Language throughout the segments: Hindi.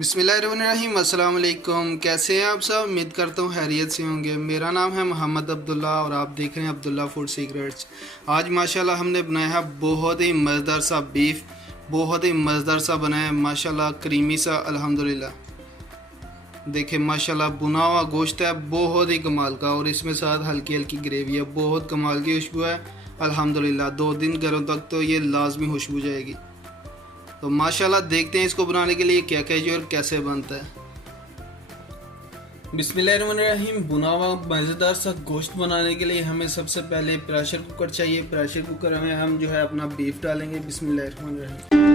बिस्मिल्लाहिर्रहमानिर्रहीम। अस्सलाम वालेकुम। कैसे हैं आप सब? उम्मीद करता हूँ खैरियत से होंगे। मेरा नाम है मोहम्मद अब्दुल्ला और आप देख रहे हैं अब्दुल्ला फूड सीक्रेट्स। आज माशाल्लाह हमने बनाया है बहुत ही मज़ेदार सा बीफ, बहुत ही मज़ेदार सा बनाया है माशाल्लाह, क्रीमी सा अल्हम्दुलिल्लाह। देखिए माशाल्लाह भुना हुआ गोश्त है बहुत ही कमाल का, और इसमें साथ हल्की हल्की ग्रेवी है, बहुत कमाल की खुशबू है अल्हम्दुलिल्लाह। 2 दिन घरों तक तो ये लाजमी खुशबू जाएगी। तो माशाल्लाह देखते हैं इसको बनाने के लिए क्या क्या चाहिए और कैसे बनता है। बिस्मिल्लाहिर्रहमानिर्रहीम। भुना हुआ मज़ेदार सा गोश्त बनाने के लिए हमें सबसे पहले प्रेशर कुकर चाहिए। प्रेशर कुकर में हम जो है अपना बीफ डालेंगे। बिस्मिल्लाहिर्रहमानिर्रहीम।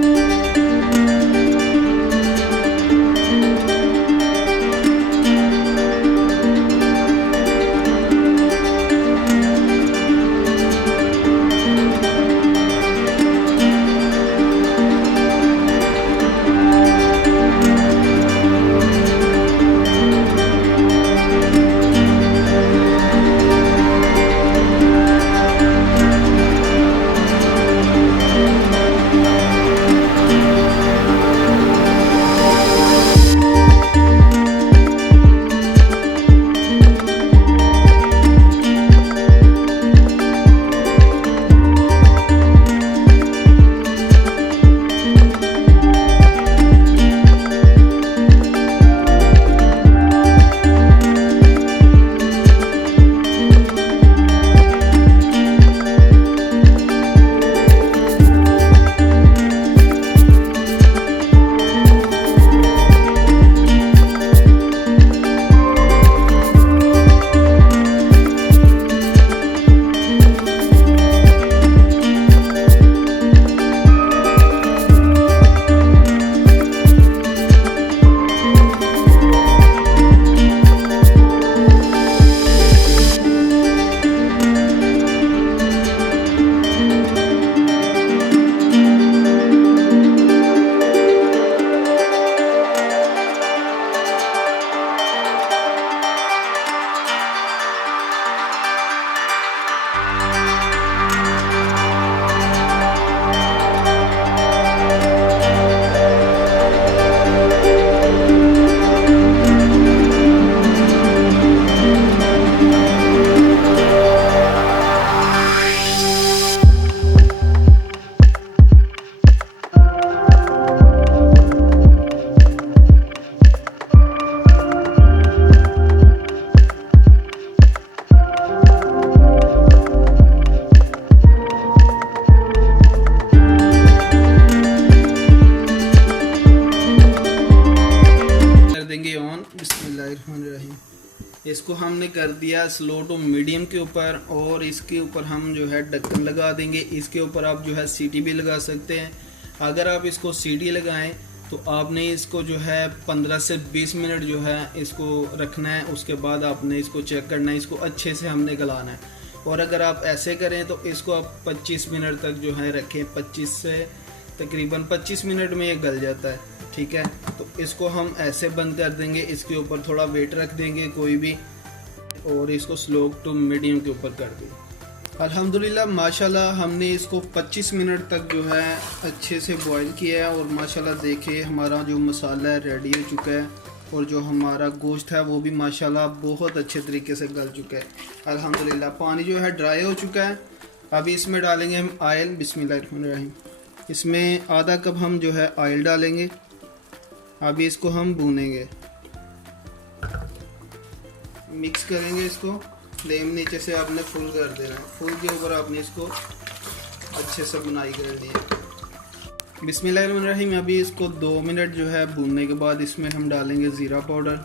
देंगे ऑन। बिस्मिल्लाहिर्रहमानिर्रहीम। इसको हमने कर दिया स्लो टू मीडियम के ऊपर, और इसके ऊपर हम जो है ढक्कन लगा देंगे। इसके ऊपर आप जो है सीटी भी लगा सकते हैं। अगर आप इसको सीटी लगाएं तो आपने इसको जो है 15 से 20 मिनट जो है इसको रखना है। उसके बाद आपने इसको चेक करना है, इसको अच्छे से हमने गलाना है। और अगर आप ऐसे करें तो इसको आप 25 मिनट तक जो है रखें। 25 से तकरीबन 25 मिनट में ये गल जाता है। ठीक है, तो इसको हम ऐसे बंद कर देंगे। इसके ऊपर थोड़ा वेट रख देंगे कोई भी, और इसको स्लो टू मीडियम के ऊपर कर देंगे। अल्हम्दुलिल्लाह माशाल्लाह हमने इसको 25 मिनट तक जो है अच्छे से बॉईल किया है। और माशाल्लाह देखिए हमारा जो मसाला है रेडी हो चुका है, और जो हमारा गोश्त है वो भी माशाल्लाह बहुत अच्छे तरीके से गल चुका है अल्हम्दुलिल्लाह। पानी जो है ड्राई हो चुका है। अभी इसमें डालेंगे हम ऑयल। बिस्मिल्लाहिर्रहमानिर्रहीम। इसमें आधा कप हम जो है ऑयल डालेंगे। अभी इसको हम भूनेंगे, मिक्स करेंगे इसको। फ्लेम नीचे से आपने फुल कर देना है, फुल के ऊपर आपने इसको अच्छे से बुनाई करनी है। बिस्मिल्लाहिर्रहमानिर्रहीम। अभी इसको 2 मिनट जो है भूनने के बाद इसमें हम डालेंगे ज़ीरा पाउडर।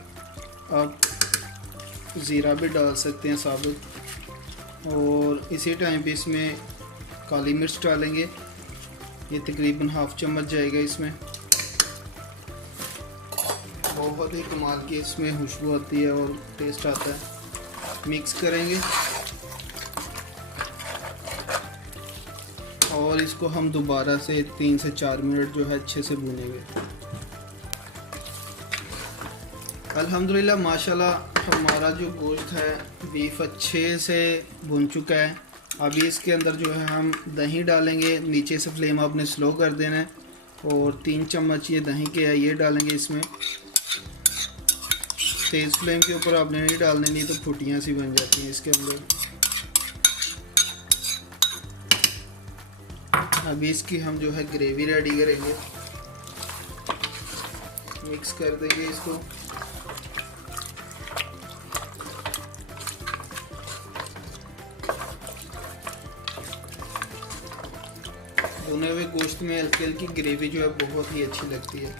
आप ज़ीरा भी डाल सकते हैं साबुत। और इसी टाइम पे इसमें काली मिर्च डालेंगे, ये तकरीबन हाफ चम्मच जाएगा इसमें। बहुत ही कमाल की इसमें खुशबू आती है और टेस्ट आता है। मिक्स करेंगे और इसको हम दोबारा से 3 से 4 मिनट जो है अच्छे से भूनेंगे। अल्हम्दुलिल्लाह माशाल्लाह हमारा जो गोश्त है बीफ अच्छे से भुन चुका है। अभी इसके अंदर जो है हम दही डालेंगे। नीचे से फ्लेम आपने स्लो कर देना है और 3 चम्मच ये दही के है, ये डालेंगे इसमें। तेज़ फ्लेम के ऊपर आपने नहीं डालने, नहीं तो फुटियाँ सी बन जाती हैं इसके अंदर। अभी इसकी हम जो है ग्रेवी रेडी करेंगे, मिक्स कर देंगे इसको। भुने हुए गोश्त में हल्की हल्की ग्रेवी जो है बहुत ही अच्छी लगती है।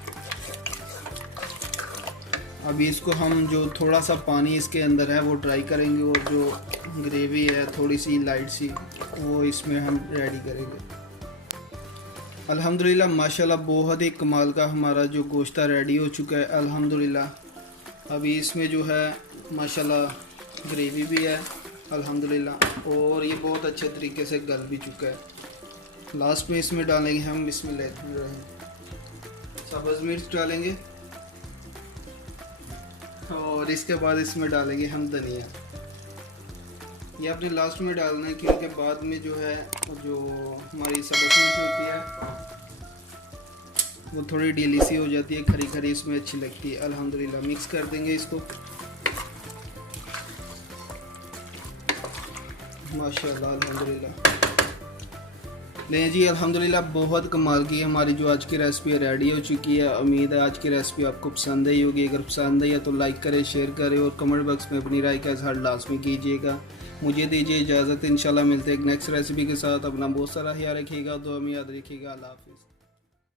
अभी इसको हम जो थोड़ा सा पानी इसके अंदर है वो ट्राई करेंगे, और जो ग्रेवी है थोड़ी सी लाइट सी वो इसमें हम रेडी करेंगे। अल्हम्दुलिल्लाह माशाल्लाह बहुत ही कमाल का हमारा जो गोश्ता रेडी हो चुका है अल्हम्दुलिल्लाह। अभी इसमें जो है माशाल्लाह ग्रेवी भी है अल्हम्दुलिल्लाह, और ये बहुत अच्छे तरीके से गल भी चुका है। लास्ट में इसमें डालेंगे हम बिस्मिल्लाह, सब्ज़ मिर्च डालेंगे, और इसके बाद इसमें डालेंगे हम धनिया। ये अपने लास्ट में डालना है, क्योंकि बाद में जो है जो हमारी सब्ज़ मिर्च होती है वो थोड़ी डीली सी हो जाती है, खरी खरी इसमें अच्छी लगती है अल्हम्दुलिल्लाह। मिक्स कर देंगे इसको माशाल्लाह अल्हम्दुलिल्लाह। नहीं जी अल्हम्दुलिल्लाह बहुत कमाल की हमारी जो आज की रेसिपी रेडी हो चुकी है। उम्मीद है आज की रेसिपी आपको पसंद आई होगी। अगर पसंद आई है तो लाइक करें, शेयर करें, और कमेंट बॉक्स में अपनी राय का इज़हार लाजमी कीजिएगा। मुझे दीजिए इजाज़त, इंशाल्लाह मिलते हैं एक नेक्स्ट रेसिपी के साथ। अपना बहुत सारा ख्याल रखिएगा, दुआ में याद रखिएगा। अल्लाह हाफ़िज़।